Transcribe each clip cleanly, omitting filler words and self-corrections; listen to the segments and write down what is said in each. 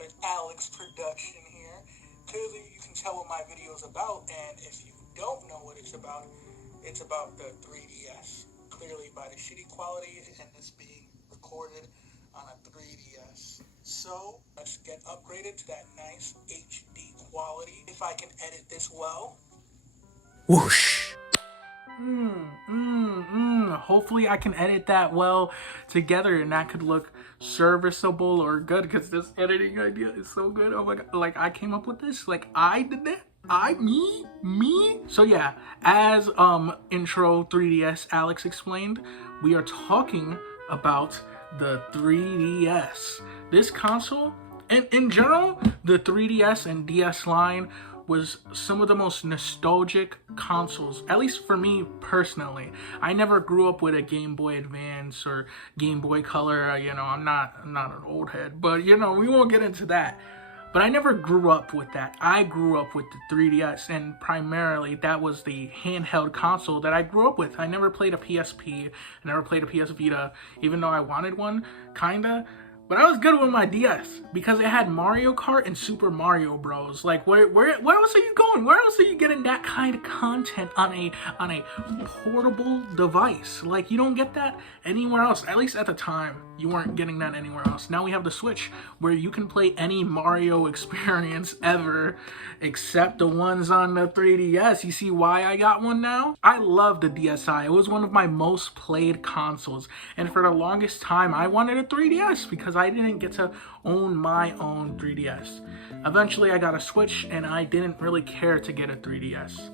an Alex production here. Clearly you can tell what my video is about, and if you don't know what it's about the 3DS. Clearly by the shitty quality and this being recorded on a 3DS. So let's get upgraded to that nice HD quality. If I can edit this well. Whoosh. Hopefully I can edit that well together and that could look serviceable or good, because this editing idea is so good. Oh my god, like I came up with this, like I did that. Me. So yeah, as intro 3DS Alex explained, we are talking about the 3DS. This console, and in general, the 3DS and DS line was some of the most nostalgic consoles, at least for me personally. I never grew up with a Game Boy Advance or Game Boy Color. You know, I'm not an old head, but you know, we won't get into that. But I never grew up with that. I grew up with the 3DS, and primarily that was the handheld console that I grew up with. I never played a PSP, I never played a PS Vita, even though I wanted one, kinda. But I was good with my DS because it had Mario Kart and Super Mario Bros. Like, where else are you going? Where else are you getting that kind of content on a portable device? Like, you don't get that anywhere else. At least at the time, you weren't getting that anywhere else. Now we have the Switch, where you can play any Mario experience ever, except the ones on the 3DS. You see why I got one now? I love the DSi. It was one of my most played consoles, and for the longest time, I wanted a 3DS because I didn't get to own my own 3DS. Eventually I got a Switch and I didn't really care to get a 3DS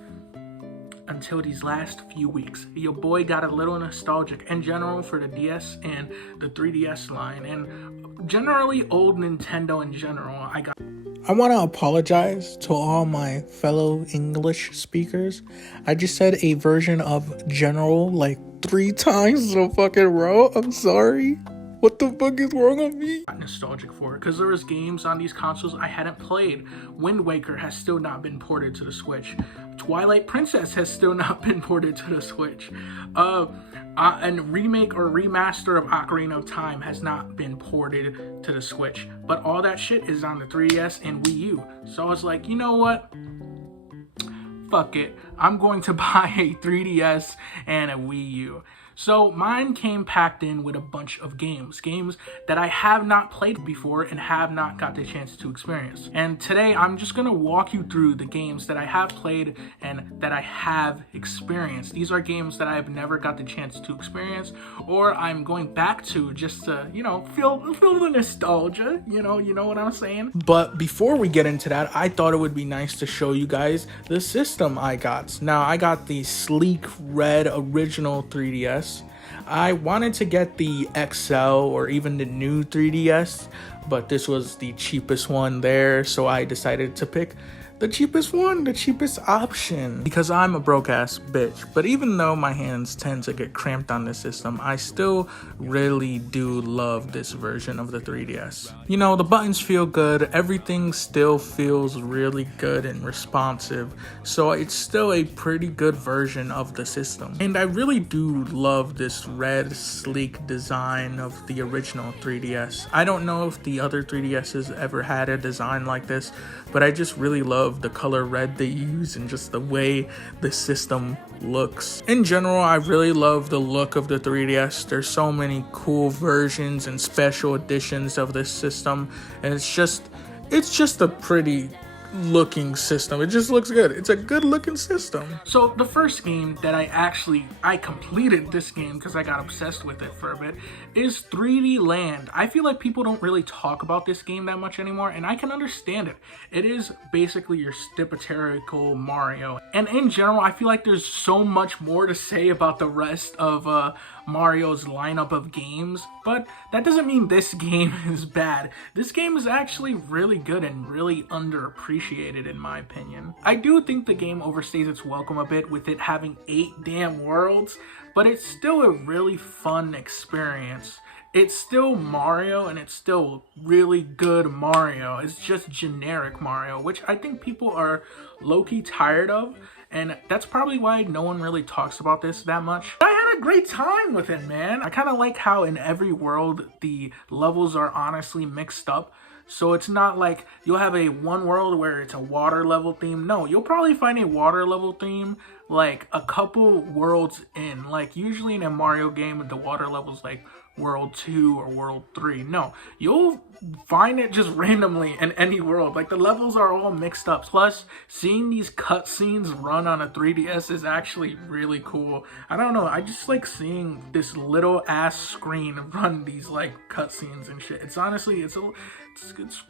until these last few weeks. Your boy got a little nostalgic in general for the DS and the 3DS line, and generally old Nintendo in general. I want to apologize to all my fellow English speakers. I just said a version of general like 3 times in a fucking row. I'm sorry. What the fuck is wrong with me? I'm nostalgic for it because there was games on these consoles I hadn't played. Wind Waker has still not been ported to the Switch. Twilight Princess has still not been ported to the Switch. And remake or remaster of Ocarina of Time has not been ported to the Switch. But all that shit is on the 3DS and Wii U. So I was like, you know what? Fuck it. I'm going to buy a 3DS and a Wii U. So mine came packed in with a bunch of games that I have not played before and have not got the chance to experience. And today I'm just gonna walk you through the games that I have played and that I have experienced. These are games that I have never got the chance to experience, or I'm going back to just to, you know, feel the nostalgia, you know what I'm saying? But before we get into that, I thought it would be nice to show you guys the system I got. Now, I got the sleek red original 3DS. I wanted to get the XL or even the new 3DS, but this was the cheapest one there, so I decided to pick the cheapest one, the cheapest option, because I'm a broke ass bitch. But even though my hands tend to get cramped on this system, I still really do love this version of the 3DS. You know, the buttons feel good, everything still feels really good and responsive, so it's still a pretty good version of the system. And I really do love this red sleek design of the original 3DS. I don't know if the other 3DSs ever had a design like this, but I just really love the color red they use and just the way the system looks. In general, I really love the look of the 3DS. There's so many cool versions and special editions of this system, and it's just a pretty looking system. It just looks good. It's a good looking system. So the first game that I completed this game because I got obsessed with it for a bit is 3D Land. I feel like people don't really talk about this game that much anymore, and I can understand it. It is basically your stereotypical Mario, and in general I feel like there's so much more to say about the rest of Mario's lineup of games, but that doesn't mean this game is bad. This game is actually really good and really underappreciated in my opinion. I do think the game overstays its welcome a bit with it having 8 damn worlds, but it's still a really fun experience. It's still Mario, and it's still really good Mario. It's just generic Mario, which I think people are low-key tired of. and that's probably why no one really talks about this that much. I had a great time with it, man. I kind of like how in every world the levels are honestly mixed up. So it's not like you'll have a one world where it's a water level theme. No, you'll probably find a water level theme like a couple worlds in. Like usually in a Mario game, the water level's like world 2 or world 3. No, you'll find it just randomly in any world. Like the levels are all mixed up. Plus, seeing these cutscenes run on a 3DS is actually really cool. I don't know, I just like seeing this little ass screen run these like cutscenes and shit. It's honestly, it's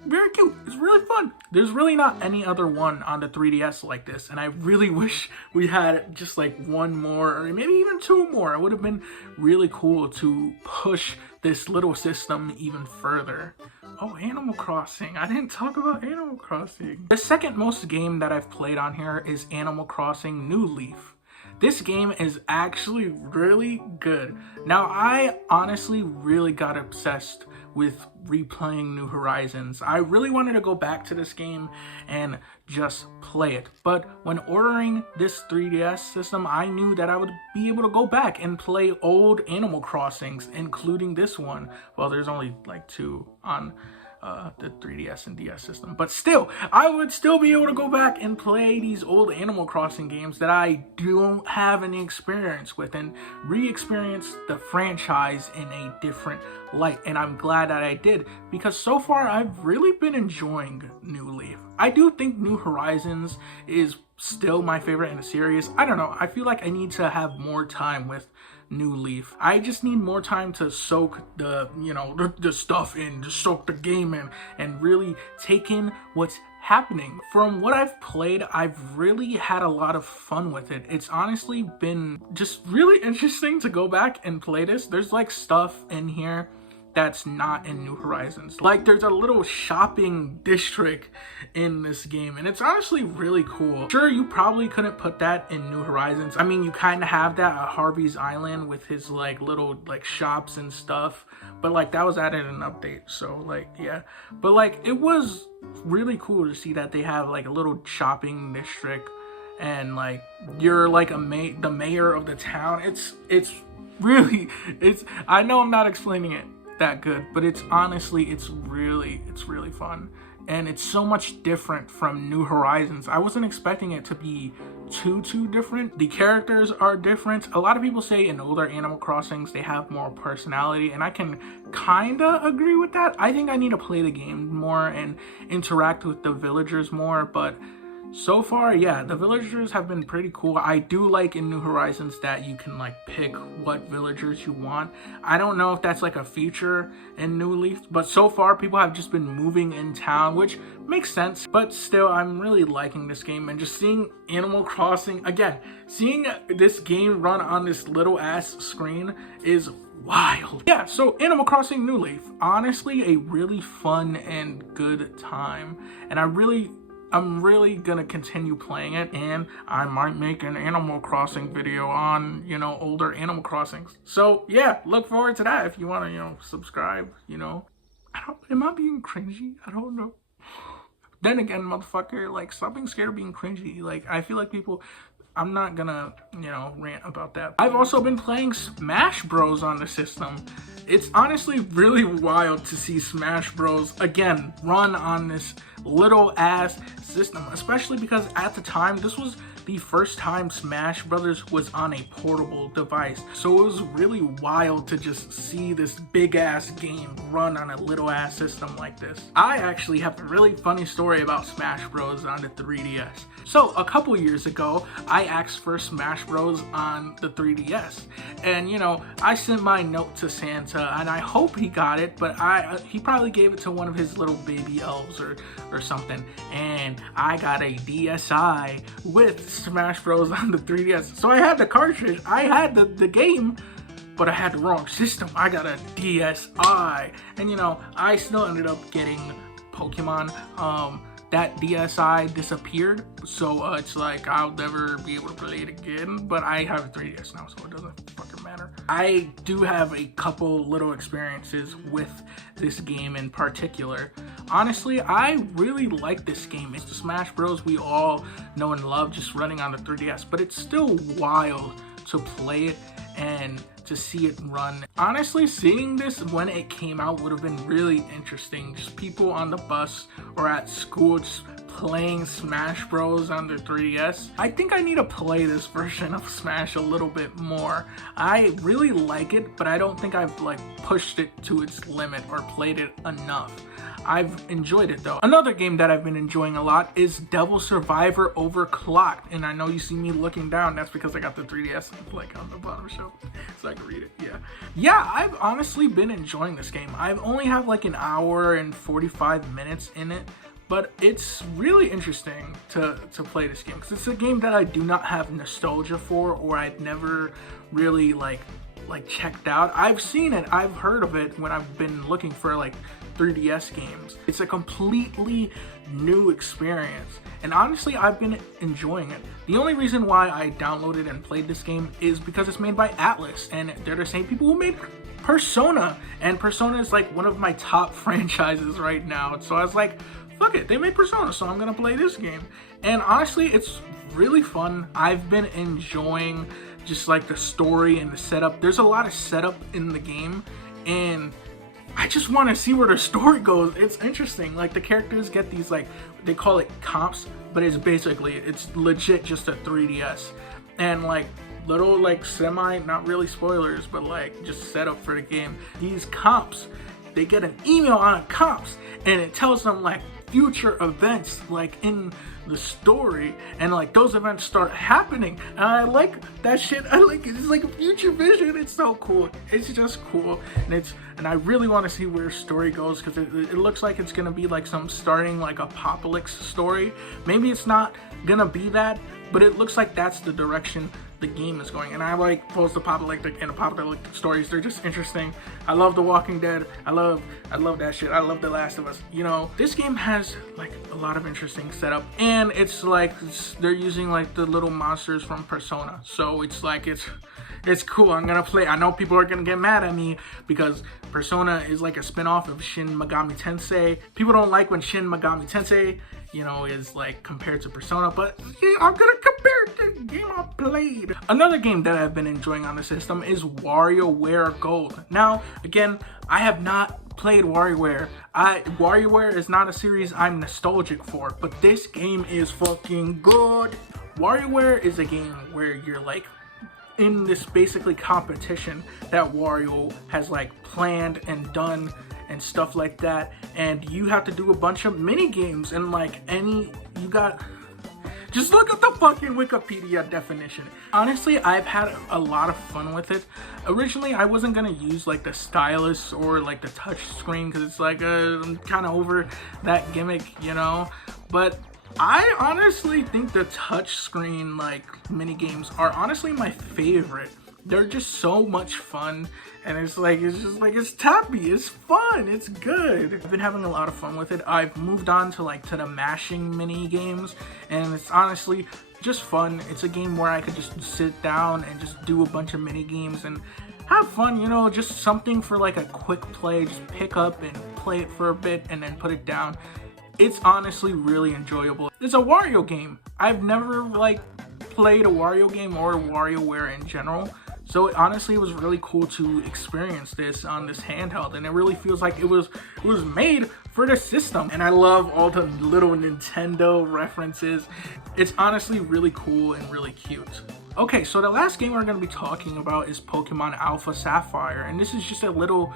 very cute. It's really fun. There's really not any other one on the 3DS like this, and I really wish we had just like one more or maybe even two more. It would have been really cool to push this little system even further. Oh, Animal Crossing. I didn't talk about Animal Crossing. The second most game that I've played on here is Animal Crossing New Leaf. This game is actually really good. Now, I honestly really got obsessed with replaying New Horizons. I really wanted to go back to this game and just play it. But when ordering this 3DS system, I knew that I would be able to go back and play old Animal Crossings, including this one. Well, there's only like 2 on the 3DS and DS system, but still, I would still be able to go back and play these old Animal Crossing games that I don't have any experience with and re-experience the franchise in a different light. And I'm glad that I did, because so far I've really been enjoying New Leaf. I do think New Horizons is still my favorite in the series. I don't know, I feel like I need to have more time with New Leaf. I just need more time to soak the, you know, the stuff in, to soak the game in, and really take in what's happening. From what I've played, I've really had a lot of fun with it. It's honestly been just really interesting to go back and play this. There's like stuff in here that's not in New Horizons. Like there's a little shopping district in this game, and it's honestly really cool. Sure, you probably couldn't put that in New Horizons. I mean, you kind of have that at Harvey's Island with his like little like shops and stuff, but like that was added in an update, so like yeah. But like it was really cool to see that they have like a little shopping district, and like you're like the mayor of the town. It's really, I know I'm not explaining it that good, but it's honestly, it's really fun, and it's so much different from New Horizons. I wasn't expecting it to be too different. The characters are different. A lot of people say in older Animal Crossings they have more personality, and I can kinda agree with that. I think I need to play the game more and interact with the villagers more, but so far, yeah, the villagers have been pretty cool. I do like in New Horizons that you can like pick what villagers you want. I don't know if that's like a feature in New Leaf, but so far people have just been moving in town, which makes sense. But still, I'm really liking this game, and just seeing Animal Crossing, again, seeing this game run on this little ass screen is wild. Yeah, so Animal Crossing New Leaf, honestly a really fun and good time, and I'm really gonna continue playing it, and I might make an Animal Crossing video on, you know, older Animal Crossings. So yeah, look forward to that if you want to, you know, subscribe, you know. Am I being cringy? I don't know. Then again, motherfucker, like, stop being scared of being cringy. Like, I feel like people, I'm not gonna, you know, rant about that. I've also been playing Smash Bros on the system. It's honestly really wild to see Smash Bros again run on this little ass system, especially because at the time this was the first time Smash Brothers was on a portable device. So it was really wild to just see this big ass game run on a little ass system like this. I actually have a really funny story about Smash Bros on the 3DS. So a couple years ago, I asked for Smash Bros on the 3DS, and you know, I sent my note to Santa, and I hope he got it, but he probably gave it to one of his little baby elves or something, and I got a DSi with Smash Bros on the 3DS. So I had the cartridge, I had the game, but I had the wrong system. I got a DSi, and you know, I still ended up getting Pokemon. That DSi disappeared, so it's like I'll never be able to play it again, but I have a 3DS now, so it doesn't fucking matter. I do have a couple little experiences with this game in particular. Honestly, I really like this game. It's the Smash Bros we all know and love, just running on the 3DS, but it's still wild to play it and to see it run. Honestly, seeing this when it came out would have been really interesting. Just people on the bus or at school just playing Smash Bros on their 3DS. I think I need to play this version of Smash a little bit more. I really like it, but I don't think I've like pushed it to its limit or played it enough. I've enjoyed it though. Another game that I've been enjoying a lot is Devil Survivor Overclocked. And I know you see me looking down, that's because I got the 3DS like on the bottom shelf so I can read it. Yeah, I've honestly been enjoying this game. I've only have like an hour and 45 minutes in it, but it's really interesting to play this game because it's a game that I do not have nostalgia for, or I'd never really like checked out. I've seen it, I've heard of it when I've been looking for like 3DS games. It's a completely new experience, and honestly I've been enjoying it. The only reason why I downloaded and played this game is because it's made by Atlas, and they're the same people who made Persona, and Persona is like one of my top franchises right now. So I was like, fuck it, they made Persona, so I'm gonna play this game. And honestly, it's really fun. I've been enjoying just like the story and the setup. There's a lot of setup in the game, and I just want to see where the story goes. It's interesting. Like the characters get these like, they call it comps, but it's legit just a 3DS. And like little like not really spoilers, but like just setup for the game. These comps, they get an email on comps and it tells them like future events like in the story, and like those events start happening, and I like that shit. I like it. It's like a future vision. It's so cool. It's just cool, and I really want to see where story goes, because it looks like it's gonna be like some starting like apocalypse story. Maybe it's not gonna be that, but it looks like that's the direction the game is going. And I like post-apocalyptic and apocalyptic stories. They're just interesting. I love The Walking Dead. I love that shit. I love The Last of Us. You know, this game has like a lot of interesting setup, and it's like they're using like the little monsters from Persona. So it's like it's cool. I'm gonna play. I know people are gonna get mad at me because Persona is like a spin-off of Shin Megami Tensei. People don't like when Shin Megami Tensei, you know, is like compared to Persona, but yeah, I'm gonna compare it to the game I played. Another game that I've been enjoying on the system is WarioWare Gold. Now, again, I have not played WarioWare. WarioWare is not a series I'm nostalgic for, but this game is fucking good. WarioWare is a game where you're like in this basically competition that Wario has like planned and done and stuff like that, and you have to do a bunch of mini games, and like just look at the fucking Wikipedia definition. Honestly, I've had a lot of fun with it. Originally, I wasn't gonna use like the stylus or like the touch screen because it's like I'm kind of over that gimmick, you know. But I honestly think the touch screen like mini games are honestly my favorite. They're just so much fun, and it's tappy, it's fun, it's good. I've been having a lot of fun with it. I've moved on to the mashing mini games, and it's honestly just fun. It's a game where I could just sit down and just do a bunch of mini games and have fun, you know, just something for like a quick play, just pick up and play it for a bit and then put it down. It's honestly really enjoyable. It's a Wario game. I've never like played a Wario game or WarioWare in general. So honestly, it was really cool to experience this on this handheld, and it really feels like it was made for the system. And I love all the little Nintendo references. It's honestly really cool and really cute. Okay, so the last game we're going to be talking about is Pokemon Alpha Sapphire, and this is just a little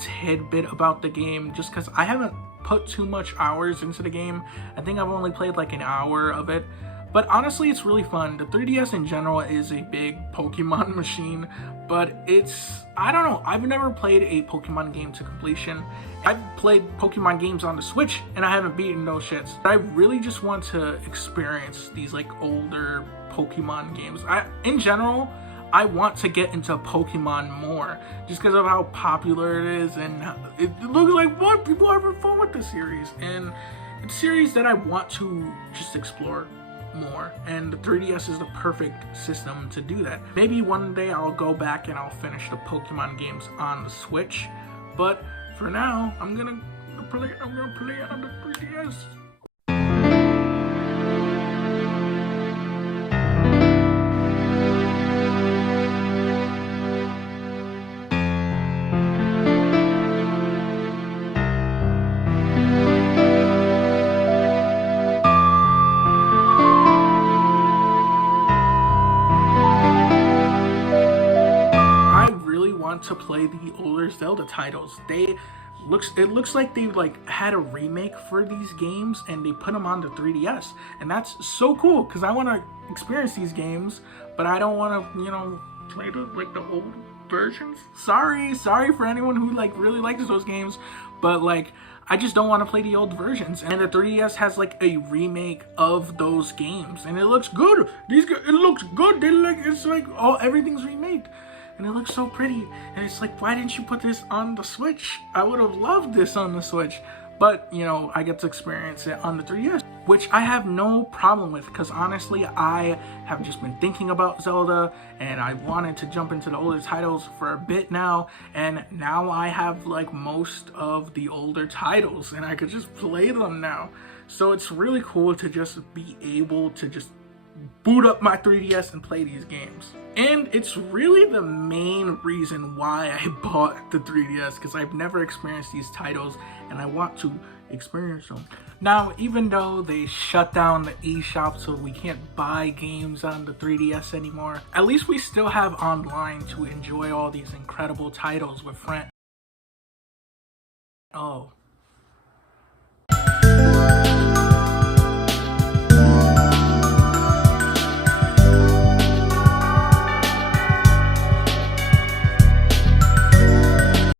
tidbit about the game, just because I haven't put too much hours into the game. I think I've only played like an hour of it. But honestly, it's really fun. The 3DS in general is a big Pokemon machine, but I don't know, I've never played a Pokemon game to completion. I've played Pokemon games on the Switch, and I haven't beaten those shits. I really just want to experience these like older Pokemon games. In general, I want to get into Pokemon more, just because of how popular it is, and it looks like what people are having fun with the series. And it's a series that I want to just explore more, and the 3DS is the perfect system to do that. Maybe one day I'll go back and I'll finish the Pokemon games on the Switch, but for now I'm gonna play it. I'm gonna play it on the 3DS. To play the older Zelda titles. It looks like they like had a remake for these games and they put them on the 3DS, and that's so cool because I want to experience these games, but I don't want to, you know, play the old versions. Sorry for anyone who like really likes those games, but like I just don't want to play the old versions. And the 3DS has like a remake of those games, and it looks good. It looks good. It's like, oh, everything's remade. And it looks so pretty, and it's like, why didn't you put this on the Switch? I would have loved this on the Switch, but you know, I get to experience it on the 3DS, which I have no problem with, because honestly, I have just been thinking about Zelda, and I wanted to jump into the older titles for a bit now, and now I have like most of the older titles, and I could just play them now. So it's really cool to just be able to just boot up my 3DS and play these games. And it's really the main reason why I bought the 3DS, because I've never experienced these titles and I want to experience them. Now, even though they shut down the eShop so we can't buy games on the 3DS anymore, at least we still have online to enjoy all these incredible titles with friends. Oh.